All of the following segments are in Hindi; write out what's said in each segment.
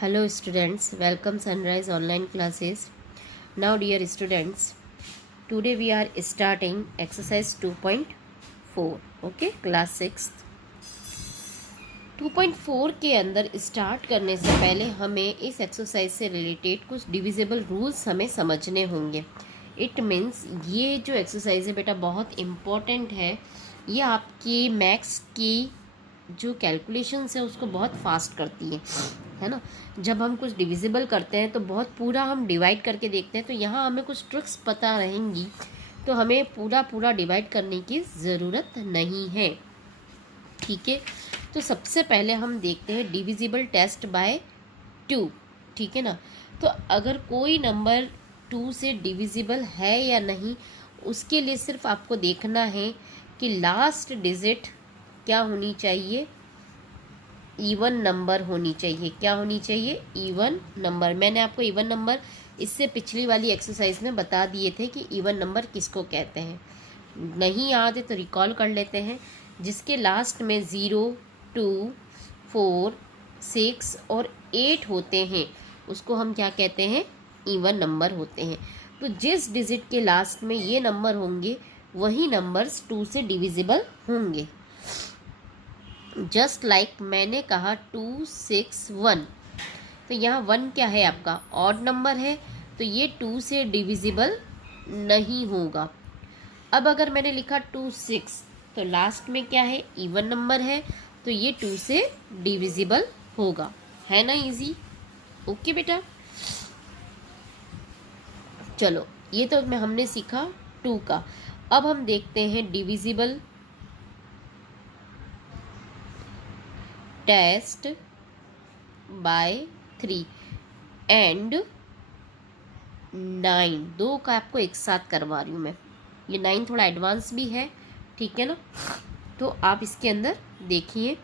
Hello students, welcome Sunrise online classes. Now dear students, today we are starting exercise 2.4, okay, class 6th. 2.4 के अंदर स्टार्ट करने से पहले हमें इस एक्सरसाइज से रिलेटेड कुछ डिविजिबल रूल्स हमें समझने होंगे. इट मीन्स ये जो एक्सरसाइज है बेटा बहुत इम्पोर्टेंट है. ये आपकी मैथ्स की जो कैलकुलेशंस है उसको बहुत फास्ट करती है ना. जब हम कुछ डिविजिबल करते हैं तो बहुत पूरा हम डिवाइड करके देखते हैं, तो यहाँ हमें कुछ ट्रिक्स पता रहेंगी तो हमें पूरा डिवाइड करने की ज़रूरत नहीं है. ठीक है, तो सबसे पहले हम देखते हैं डिविजिबल टेस्ट बाय 2. ठीक है ना. तो अगर कोई नंबर 2 से डिविजिबल है या नहीं, उसके लिए सिर्फ आपको देखना है कि लास्ट डिजिट क्या होनी चाहिए, इवन नंबर होनी चाहिए. क्या होनी चाहिए? Even number. मैंने आपको इवन नंबर इससे पिछली वाली एक्सरसाइज में बता दिए थे कि इवन नंबर किसको कहते हैं. नहीं याद है तो रिकॉल कर लेते हैं. जिसके लास्ट में 0, 2, 4, 6 और 8 होते हैं उसको हम क्या कहते हैं? इवन नंबर होते हैं. तो जिस डिजिट के लास्ट में ये नंबर होंगे वही नंबर्स 2 से डिविजिबल होंगे. जस्ट लाइक मैंने कहा 2, 6, 1. तो यहाँ 1 क्या है? आपका ऑड नंबर है, तो ये 2 से डिविजिबल नहीं होगा. अब अगर मैंने लिखा 2, 6, तो लास्ट में क्या है? इवन नंबर है, तो ये 2 से डिविजिबल होगा. है ना इजी? ओके बेटा, चलो ये तो हमने सीखा 2 का. अब हम देखते हैं डिविजिबल टेस्ट बाय 3 एंड 9. 2 का आपको एक साथ करवा रही हूँ मैं. ये 9 थोड़ा एडवांस भी है, ठीक है ना. तो आप इसके अंदर देखिए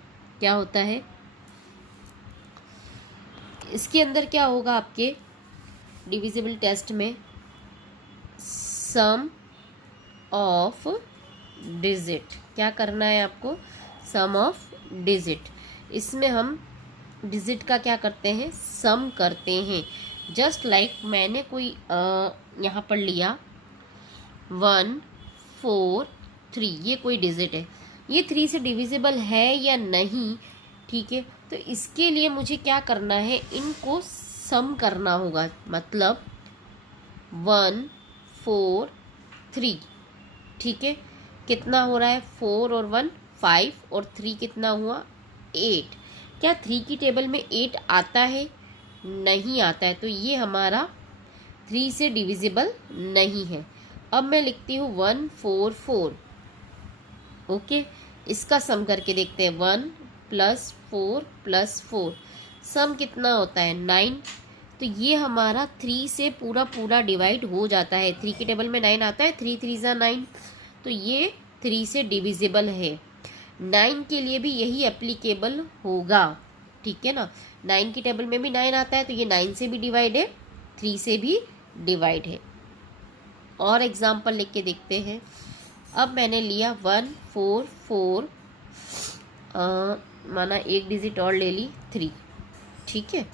क्या होता है. इसके अंदर क्या होगा आपके डिविजिबल टेस्ट में? सम ऑफ डिजिट. क्या करना है आपको? सम ऑफ डिजिट. इसमें हम डिजिट का क्या करते हैं? सम करते हैं. जस्ट लाइक मैंने कोई यहाँ पर लिया 1, 4, 3. ये कोई डिजिट है, ये 3 से डिविजिबल है या नहीं? ठीक है, तो इसके लिए मुझे क्या करना है? इनको सम करना होगा. मतलब 1, 4, 3. ठीक है, कितना हो रहा है? 4 और 1 5 और 3 कितना हुआ? 8. क्या 3 की टेबल में 8 आता है? नहीं आता है, तो ये हमारा 3 से डिविजिबल नहीं है. अब मैं लिखती हूँ 1, 4, 4. ओके, इसका सम करके देखते हैं. 1 + 4 + 4 सम कितना होता है? 9. तो ये हमारा 3 से पूरा डिवाइड हो जाता है. 3 की टेबल में 9 आता है, 3 3 ज़ा 9, तो ये 3 से डिविजिबल है. 9 के लिए भी यही एप्लीकेबल होगा. ठीक है ना. 9 की टेबल में भी 9 आता है, तो ये 9 से भी डिवाइड है, 3 से भी डिवाइड है. और एग्जाम्पल लिख के देखते हैं. अब मैंने लिया 1, 4, 4, माना एक डिजिट और ले ली 3. ठीक है,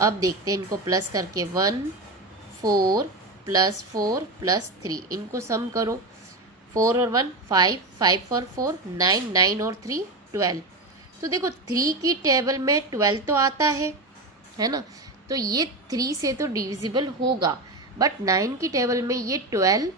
अब देखते हैं इनको प्लस करके. 1, 4 + 4 + 3, इनको सम करो. 4 और 1 5, 5 और 4 9, 9 और 3 12. तो देखो 3 की टेबल में 12 तो आता है ना. तो ये 3 से तो डिविजिबल होगा, बट 9 की टेबल में ये 12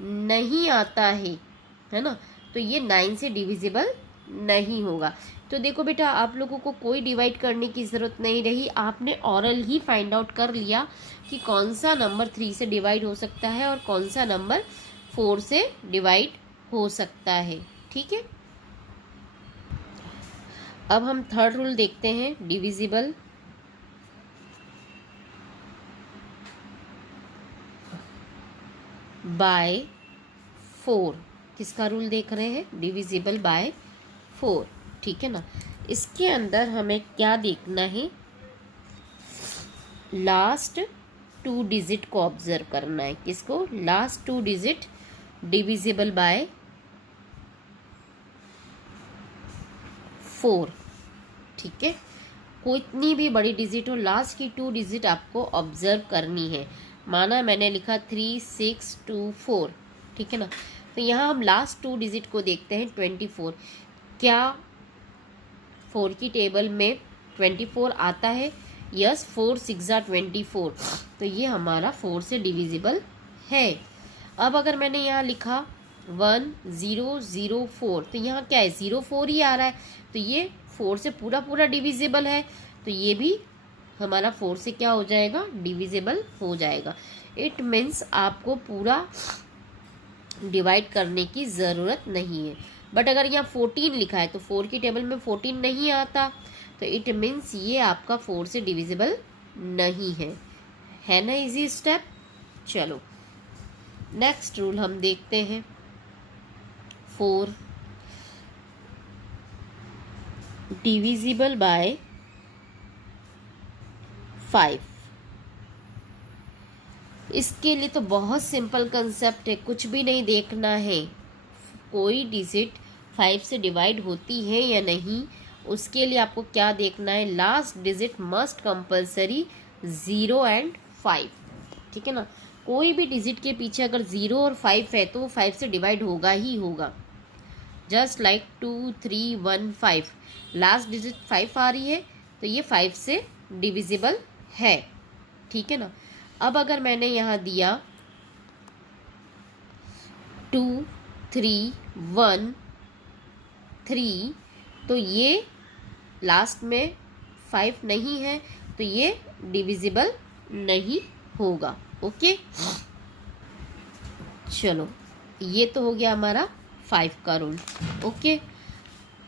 नहीं आता है ना. तो ये 9 से डिविजिबल नहीं होगा. तो देखो बेटा, आप लोगों को कोई डिवाइड करने की ज़रूरत नहीं रही. आपने ऑरल ही फाइंड आउट कर लिया कि कौन सा नंबर 3 से डिवाइड हो सकता है और कौन सा नंबर 4 से डिवाइड हो सकता है. ठीक है, अब हम थर्ड रूल देखते हैं. Divisible by 4. किसका रूल देख रहे हैं? Divisible by 4. ठीक है ना. इसके अंदर हमें क्या देखना है? लास्ट 2 डिजिट को ऑब्जर्व करना है. किसको? Last 2 digit divisible by 4. ठीक है, कोई भी बड़ी डिजिट हो, लास्ट की 2 डिजिट आपको ऑब्जर्व करनी है। माना मैंने लिखा 3624, ठीक है ना। तो यहाँ हम लास्ट 2 डिजिट को देखते हैं 24। क्या 4 की टेबल में 24 आता है? यस, 4 6 24। तो ये हमारा 4 से डिविजिबल है। अब अगर मैंने यहाँ लिखा 1004, तो यहाँ क्या है, 04 ही आ रहा है, तो ये 4 से पूरा पूरा डिविजिबल है, तो ये भी हमारा 4 से क्या हो जाएगा, डिविजिबल हो जाएगा। इट मीन्स आपको पूरा डिवाइड करने की ज़रूरत नहीं है। बट अगर यहाँ 14 लिखा है तो 4 की टेबल में 14 नहीं आता, तो इट मीन्स ये आपका 4 से डिविजिबल नहीं है ना। Easy step. चलो नेक्स्ट रूल हम देखते हैं। 4 डिविजिबल बाय 5। इसके लिए तो बहुत सिंपल कंसेप्ट है, कुछ भी नहीं देखना है। कोई डिजिट 5 से डिवाइड होती है या नहीं, उसके लिए आपको क्या देखना है, last digit must compulsory 0 and 5, ठीक है ना। कोई भी डिजिट के पीछे अगर 0 और 5 है तो वो 5 से डिवाइड होगा ही होगा। जस्ट लाइक 2 3 1 5, लास्ट डिजिट 5 आ रही है तो ये 5 से डिविजिबल है, ठीक है ना। अब अगर मैंने यहाँ दिया 2 3 1 3, तो ये लास्ट में 5 नहीं है, तो ये डिविजिबल नहीं होगा। ओके, चलो ये तो हो गया हमारा 5 का रूल। ओके,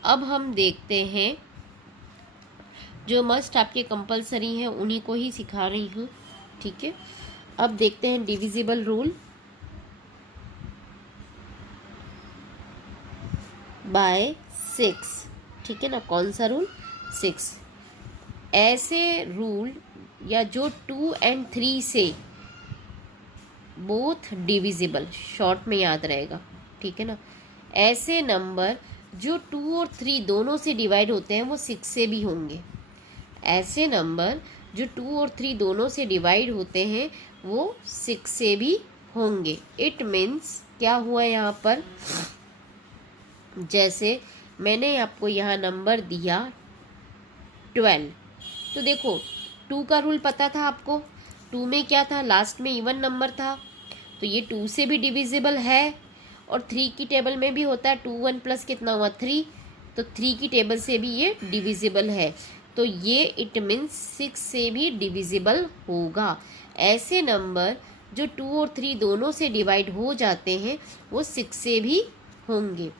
अब हम देखते हैं, जो मस्ट आपके कंपलसरी हैं उन्हीं को ही सिखा रही हूँ, ठीक है। अब देखते हैं डिविजिबल रूल बाय 6, ठीक है ना। कौन सा रूल? 6। ऐसे रूल या जो 2 एंड 3 से बोथ डिविजिबल, शॉर्ट में याद रहेगा, ठीक है ना। ऐसे नंबर जो 2 और 3 दोनों से डिवाइड होते हैं वो 6 से भी होंगे। ऐसे नंबर जो 2 और 3 दोनों से डिवाइड होते हैं वो 6 से भी होंगे। इट मीन्स क्या हुआ यहाँ पर, जैसे मैंने आपको यहाँ नंबर दिया 12, तो देखो 2 का रूल पता था आपको, 2 में क्या था, लास्ट में इवन नंबर था, तो ये 2 से भी डिविजिबल है। और 3 की टेबल में भी होता है 2 1 प्लस कितना हुआ 3, तो 3 की टेबल से भी ये डिविजिबल है, तो ये इट मीन्स 6 से भी डिविजिबल होगा। ऐसे नंबर जो 2 और 3 दोनों से डिवाइड हो जाते हैं वो 6 से भी होंगे।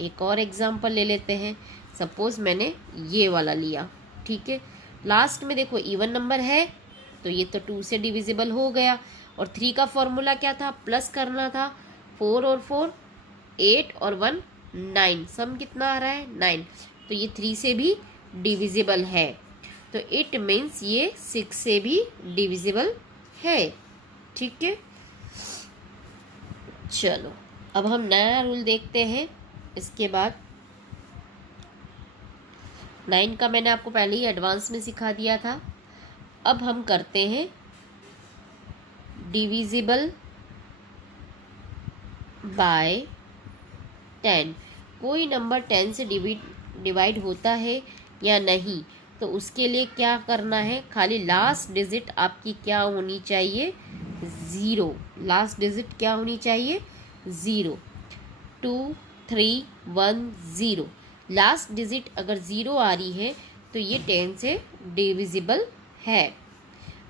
एक और एग्जांपल ले लेते हैं। सपोज मैंने ये वाला लिया, ठीक है। लास्ट में देखो इवन नंबर है, तो ये तो 2 से डिविजिबल हो गया। और 3 का फॉर्मूला क्या था, प्लस करना था। 4 और 4 8 और 1 9, सम कितना आ रहा है 9, तो ये 3 से भी डिविजिबल है, तो इट मीन्स ये 6 से भी डिविजिबल है, ठीक है। चलो अब हम नया रूल देखते हैं। इसके बाद 9 का मैंने आपको पहले ही एडवांस में सिखा दिया था। अब हम करते हैं डिविजिबल बाय 10। कोई नंबर 10 से डिवाइड होता है या नहीं, तो उसके लिए क्या करना है, खाली लास्ट डिजिट आपकी क्या होनी चाहिए, 0। लास्ट डिजिट क्या होनी चाहिए, 0। 2 3 1 0, लास्ट डिजिट अगर 0 आ रही है तो ये 10 से डिविजिबल है।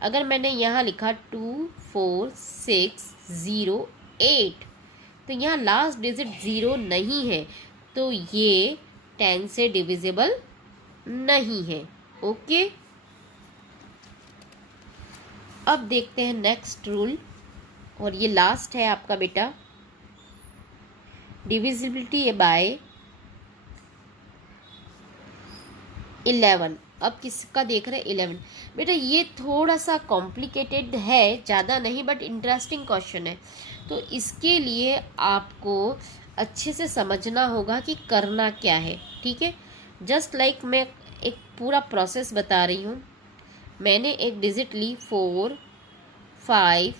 अगर मैंने यहाँ लिखा 2 4 6 0 8, तो यहाँ लास्ट डिजिट 0 नहीं है, तो ये 10 से डिविजिबल नहीं है। ओके, अब देखते हैं नेक्स्ट रूल, और ये लास्ट है आपका बेटा, डिविजिबिलिटी बाय 11। अब किसका देख रहे हैं, 11। बेटा ये थोड़ा सा कॉम्प्लिकेटेड है, ज़्यादा नहीं, बट इंटरेस्टिंग क्वेश्चन है, तो इसके लिए आपको अच्छे से समझना होगा कि करना क्या है, ठीक है। जस्ट लाइक मैं एक पूरा प्रोसेस बता रही हूँ। मैंने एक डिजिट ली 4 5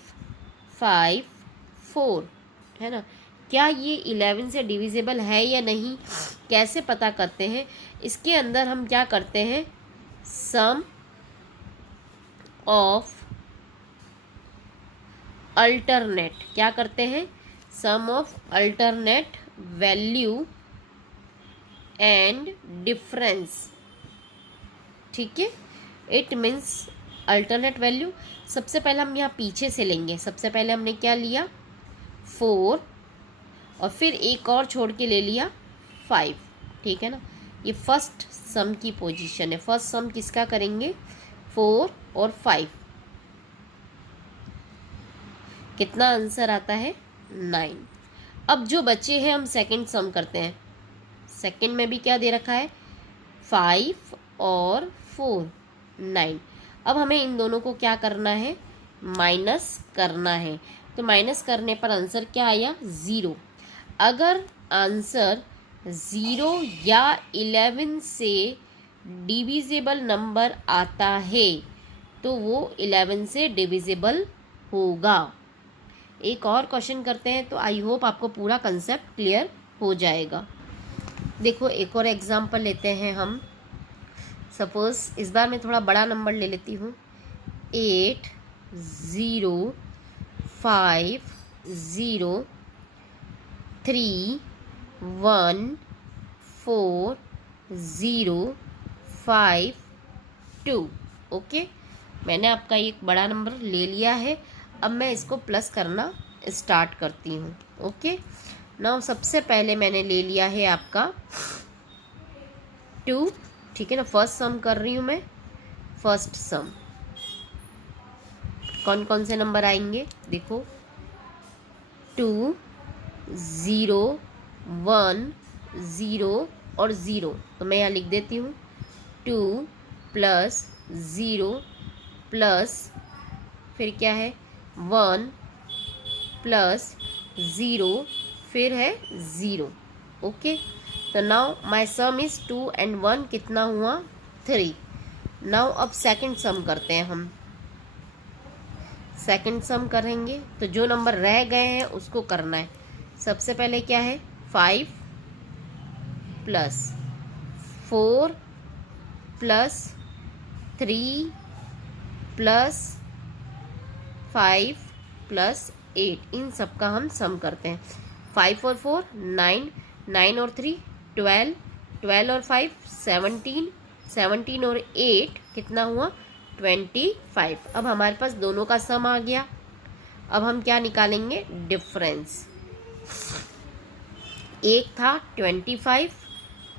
5 4, है ना। क्या ये 11 से डिविजिबल है या नहीं, कैसे पता करते हैं? इसके अंदर हम क्या करते हैं, सम ऑफ अल्टरनेट, क्या करते हैं, sum of alternate value and difference, ठीक है। इट मीन्स अल्टरनेट वैल्यू, सबसे पहले हम यहाँ पीछे से लेंगे। सबसे पहले हमने क्या लिया 4 और फिर एक और छोड़ के ले लिया 5, ठीक है ना। ये फर्स्ट सम की पोजीशन है। फर्स्ट सम किसका करेंगे, 4 और 5, कितना आंसर आता है 9। अब जो बचे हैं हम सेकंड सम करते हैं। सेकंड में भी क्या दे रखा है, 5 और 4 9। अब हमें इन दोनों को क्या करना है, माइनस करना है। तो माइनस करने पर आंसर क्या आया, 0। अगर आंसर 0 या 11 से डिविजिबल नंबर आता है तो वो 11 से डिविजिबल होगा। एक और क्वेश्चन करते हैं, तो आई होप आपको पूरा कंसेप्ट क्लियर हो जाएगा। देखो एक और एग्जांपल लेते हैं हम। सपोज इस बार मैं थोड़ा बड़ा नंबर ले लेती हूँ, 8 0 5 0 3 1 4 0 5 2। ओके, मैंने आपका एक बड़ा नंबर ले लिया है। अब मैं इसको प्लस करना स्टार्ट करती हूँ। ओके, नाउ सबसे पहले मैंने ले लिया है आपका 2, ठीक है ना। फर्स्ट सम कर रही हूँ मैं, फर्स्ट सम कौन कौन से नंबर आएंगे देखो, 2 0 1 0 और 0। तो मैं यहाँ लिख देती हूँ 2 प्लस 0 प्लस फिर क्या है 1 प्लस 0 फिर है 0। ओके, तो now my some is 2 and 1 कितना हुआ 3। नाउ अब सेकंड सम करते हैं हम। सेकंड सम करेंगे तो जो नंबर रह गए हैं उसको करना है। सबसे पहले क्या है 5 प्लस 4 प्लस 3 प्लस 5 प्लस 8, इन सब का हम सम करते हैं। 5 और 4 9, 9 और 3 12, 12 और 5 17, 17 और 8 कितना हुआ 25। अब हमारे पास दोनों का सम आ गया। अब हम क्या निकालेंगे, डिफरेंस। एक था 25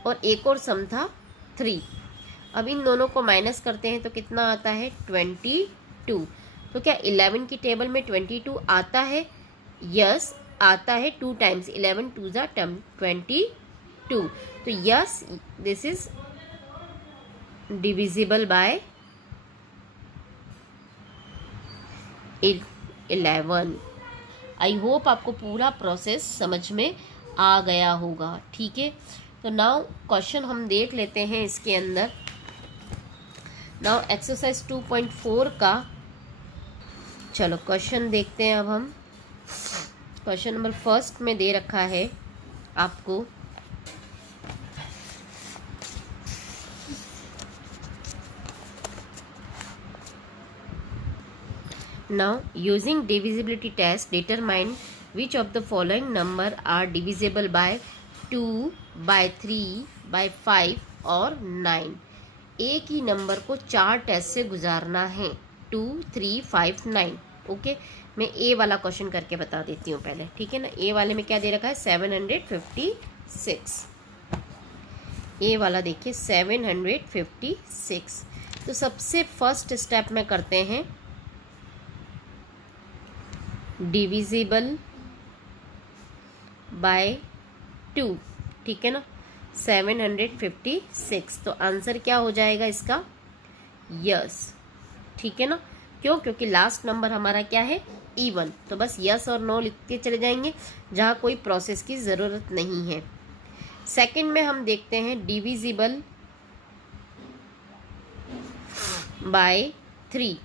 और एक और सम था 3। अब इन दोनों को माइनस करते हैं तो कितना आता है 22। तो क्या 11 की टेबल में 22 आता है, यस आता है। 2 टाइम्स 11 2 ज़ा 22। तो yes this is divisible bye 11। I hope आपको पूरा प्रोसेस समझ में आ गया होगा, ठीक है। तो नाउ क्वेश्चन हम देख लेते हैं इसके अंदर। नाउ एक्सरसाइज 2.4 का चलो क्वेश्चन देखते हैं। अब हम क्वेश्चन नंबर फर्स्ट में दे रखा है आपको, now using divisibility test determine which of the following number are divisible by 2 by 3 by 5 और 9। एक ही नंबर को 4 टेस्ट से गुजारना है, 2 3 5 9। ओके, मैं ए वाला क्वेश्चन करके बता देती हूँ पहले, ठीक है ना। ए वाले में क्या दे रखा है 756। ए वाला देखिए 756। तो सबसे फर्स्ट स्टेप में करते हैं डिविजिबल बाय 2, ठीक है ना। 756, तो आंसर क्या हो जाएगा इसका, यस, ठीक है ना। क्यों, क्योंकि लास्ट नंबर हमारा क्या है इवन। तो बस यस और नो लिख के चले जाएंगे जहाँ कोई प्रोसेस की ज़रूरत नहीं है। सेकंड में हम देखते हैं डिविजिबल बाय 3।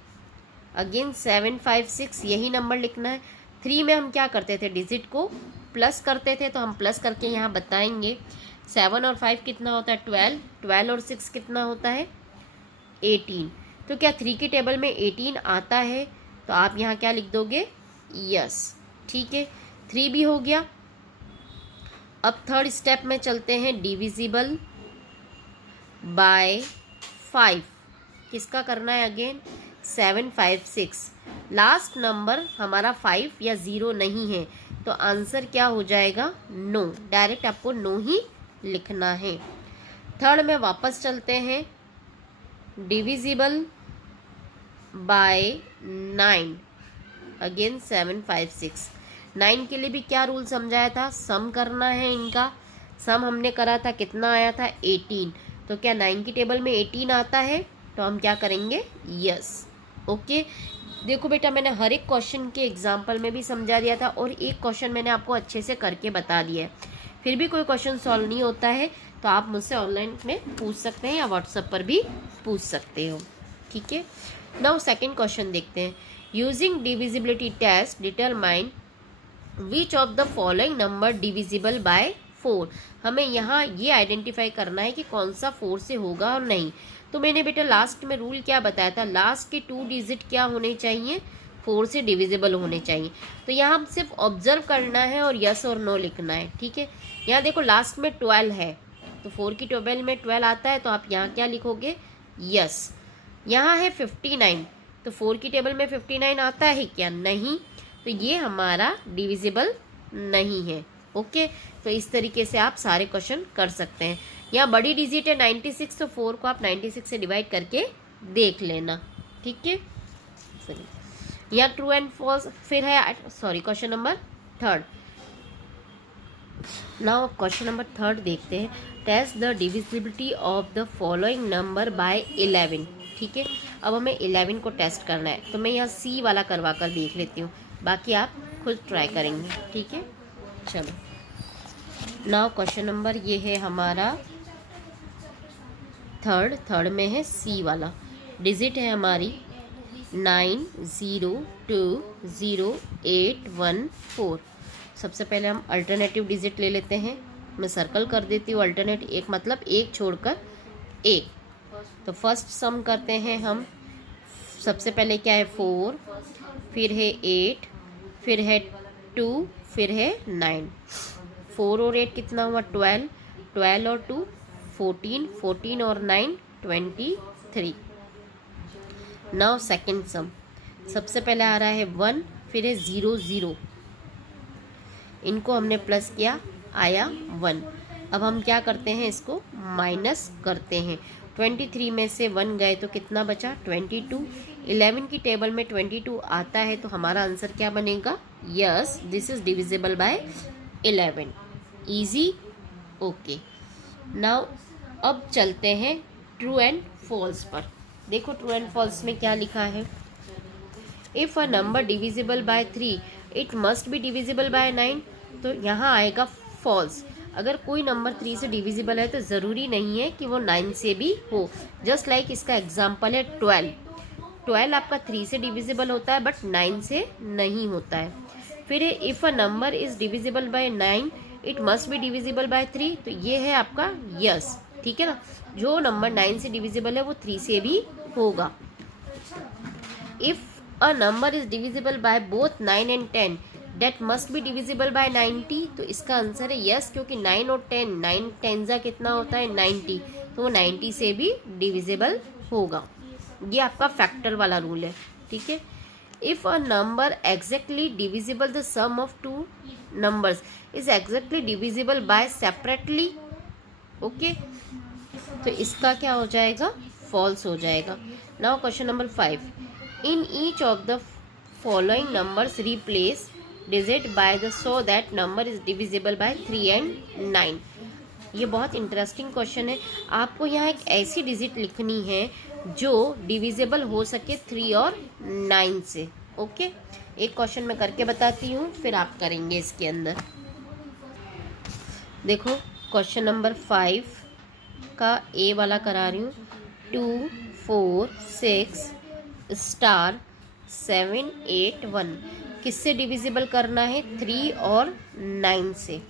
अगेन 7, 5, 6 यही नंबर लिखना है। 3 में हम क्या करते थे, डिजिट को प्लस करते थे, तो हम प्लस करके यहाँ बताएंगे। 7 और 5 कितना होता है, 12। 12 और 6 कितना होता है, 18। तो क्या 3 की टेबल में 18 आता है, तो आप यहाँ क्या लिख दोगे, यस। ठीक है, 3 भी हो गया। अब थर्ड स्टेप में चलते हैं, डिविजिबल बाय 5 किसका करना है, अगेन 7, 5, 6। लास्ट नंबर हमारा 5 या 0 नहीं है, तो आंसर क्या हो जाएगा, नो। डायरेक्ट आपको नो ही लिखना है। थर्ड में वापस चलते हैं, डिविजिबल बाय 9, अगेन 7, 5, 6। 9 के लिए भी क्या रूल समझाया था, सम करना है इनका। सम हमने करा था, कितना आया था, 18। तो क्या 9 की टेबल में 18 आता है, तो हम क्या करेंगे, यस। ओके, देखो बेटा, मैंने हर एक क्वेश्चन के एग्जाम्पल में भी समझा दिया था, और एक क्वेश्चन मैंने आपको अच्छे से करके बता दिया है। फिर भी कोई क्वेश्चन सॉल्व नहीं होता है, तो आप मुझसे ऑनलाइन में पूछ सकते हैं या व्हाट्सएप पर भी पूछ सकते हो। ठीक है, नाउ सेकेंड क्वेश्चन देखते हैं। Using divisibility test determine which of the following number divisible by 4। हमें यहाँ ये आइडेंटिफाई करना है कि कौन सा 4 से होगा और नहीं। तो मैंने बेटा लास्ट में रूल क्या बताया था, लास्ट के 2 डिजिट क्या होने चाहिए, 4 से डिविजिबल होने चाहिए। तो यहाँ हम सिर्फ ऑब्जर्व करना है और यस और नो लिखना है। ठीक है, यहाँ देखो लास्ट में 12 है, तो 4 की टेबल में 12 आता है, तो आप यहाँ क्या लिखोगे, यस। यहाँ है 59, तो 4 की टेबल में 59 आता है क्या, नहीं, तो ये हमारा डिविजिबल नहीं है। ओके, तो इस तरीके से आप सारे क्वेश्चन कर सकते हैं। यहाँ बड़ी डिजिट है 96, तो 4 को आप 96 से डिवाइड करके देख लेना। ठीक है, चलिए यहाँ ट्रू एंड फॉल्स फिर है, sorry question number third. Now question number third देखते हैं। Test the divisibility of the following number by 11। ठीक है, अब हमें 11 को टेस्ट करना है, तो मैं यहाँ सी वाला करवा कर देख लेती हूँ, बाकी आप खुद ट्राई करेंगे। ठीक है, चलो नाउ क्वेश्चन नंबर ये है हमारा थर्ड में है सी वाला। डिजिट है हमारी 90208114। सबसे पहले हम अल्टरनेटिव डिजिट ले लेते हैं। मैं सर्कल कर देती हूँ अल्टरनेट, एक मतलब एक छोड़कर एक। तो फर्स्ट सम करते हैं हम। सबसे पहले क्या है 4, फिर है 8, फिर है 2, फिर है 9। 4 और 8 कितना हुआ 12, 12 और 2 14, 14 और 9 23। Now second sum. सबसे पहले आ रहा है 1, फिर है 0 0, इनको हमने प्लस किया, आया 1। अब हम क्या करते हैं, इसको माइनस करते हैं। 23 में से 1 गए तो कितना बचा 22। 11 की टेबल में 22 आता है, तो हमारा आंसर क्या बनेगा, yes, this is divisible bye 11। Easy, okay. Now अब चलते हैं ट्रू एंड फॉल्स पर। देखो ट्रू एंड फॉल्स में क्या लिखा है। If a number divisible by 3 it must be divisible bye 9। तो यहाँ आएगा फॉल्स। अगर कोई नंबर 3 से डिविजिबल है तो ज़रूरी नहीं है कि वो 9 से भी हो। जस्ट लाइक इसका एग्जाम्पल है 12। 12 आपका 3 से डिविजिबल होता है बट 9 से नहीं होता है। फिर है if a number is divisible by 9 it must be divisible by 3। तो ये है आपका यस, ठीक है ना। जो नंबर 9 से डिविजिबल है वो 3 से भी होगा। If a number is divisible by both 9 and 10 that must be divisible by 90। तो इसका आंसर है यस, क्योंकि 9 और 10, 9 10 कितना होता है 90, तो वो 90 से भी डिविजिबल होगा। ये आपका फैक्टर वाला रूल है, ठीक है। If a number exactly divisible the sum of two numbers is exactly divisible by separately, okay, तो इसका क्या हो जाएगा, फॉल्स हो जाएगा। Now question number 5। In each of the following numbers replace digit by the so that number is divisible by 3 and 9। ये बहुत इंटरेस्टिंग क्वेश्चन है। आपको यहाँ एक ऐसी डिजिट लिखनी है जो डिविजिबल हो सके 3 और 9 से, ओके। एक क्वेश्चन मैं करके बताती हूँ, फिर आप करेंगे इसके अंदर। देखो क्वेश्चन नंबर 5 का ए वाला करा रही हूँ। 2, 4 6 स्टार 7 8 1 किससे डिविजिबल करना है? 3 और 9 से।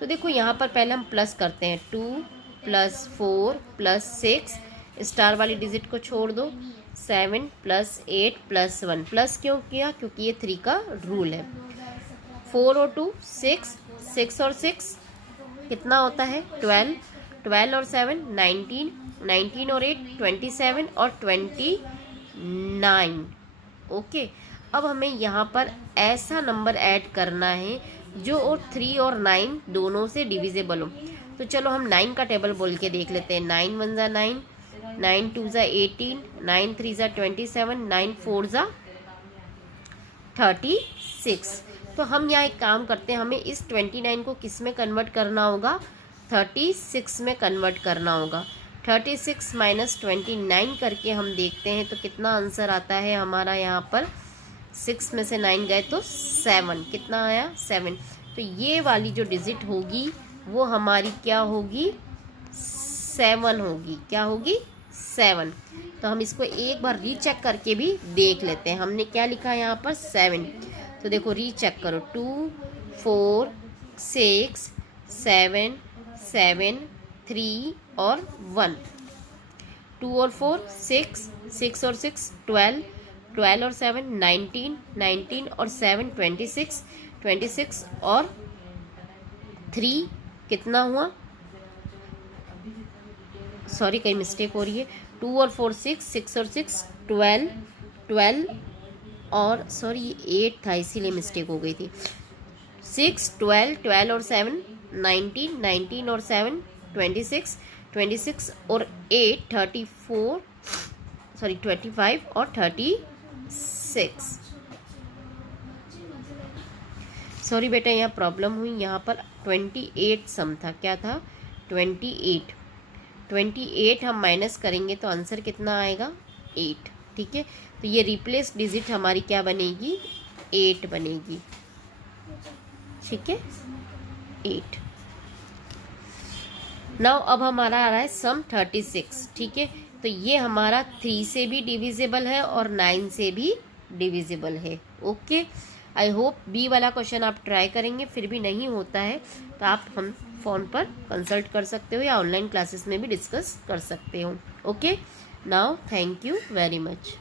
तो देखो यहाँ पर पहले हम प्लस करते हैं, 2 + 4 + 6 स्टार वाली डिजिट को छोड़ दो, 7 + 8 + 1। प्लस क्यों किया? क्योंकि ये 3 का रूल है। 4 और 2 6, 6 और 6 कितना होता है? 12, 12 और 7 19, 19 और 8 27 और 29। ओके, अब हमें यहाँ पर ऐसा नंबर ऐड करना है जो 3 और 9 दोनों से डिविजिबल हो। तो चलो हम 9 का टेबल बोल के देख लेते हैं। 9 1 ज़ा 9, 9 2 ज़ा 18, 9 3 ज़ा 27, 9 4 ज़ा 36। तो हम यहाँ एक काम करते हैं, हमें इस 29 को किस में कन्वर्ट करना होगा? 36 में कन्वर्ट करना होगा। 36 - 29 करके हम देखते हैं तो कितना आंसर आता है हमारा। यहाँ पर 6 में से 9 गए तो 7। कितना आया? 7। तो ये वाली जो डिजिट होगी वो हमारी क्या होगी? 7 होगी। क्या होगी? 7। तो हम इसको एक बार रीचेक करके भी देख लेते हैं। हमने क्या लिखा है यहाँ पर? 7। तो देखो रीचेक करो, 2 4 6 7 7 3 और 1। 2 और 4 6, 6 और 6 12, 12 और 7 19, 19 और 7 26, 26 और 3 कितना हुआ? सॉरी कहीं मिस्टेक हो रही है। 2 और 4 6, 6 और 6 12, 12 और सॉरी ये 8 था इसीलिए मिस्टेक हो गई थी। 6 12, 12 और 7 19, 19 और 7 26, 26 और 8 34, सॉरी 25 और 36। सॉरी बेटा यहाँ प्रॉब्लम हुई, यहाँ पर 28 सम था। क्या था? 28। 28 हम माइनस करेंगे तो आंसर कितना आएगा? 8। ठीक है, तो ये रिप्लेस डिजिट हमारी क्या बनेगी? 8 बनेगी। ठीक है, 8। नाउ अब हमारा आ रहा है सम 36। ठीक है, तो ये हमारा 3 से भी डिविजिबल है और 9 से भी डिविजिबल है। ओके, आई होप बी वाला क्वेश्चन आप ट्राई करेंगे। फिर भी नहीं होता है तो आप हम फ़ोन पर कंसल्ट कर सकते हो या ऑनलाइन क्लासेस में भी डिस्कस कर सकते हो। Okay, now thank you very much.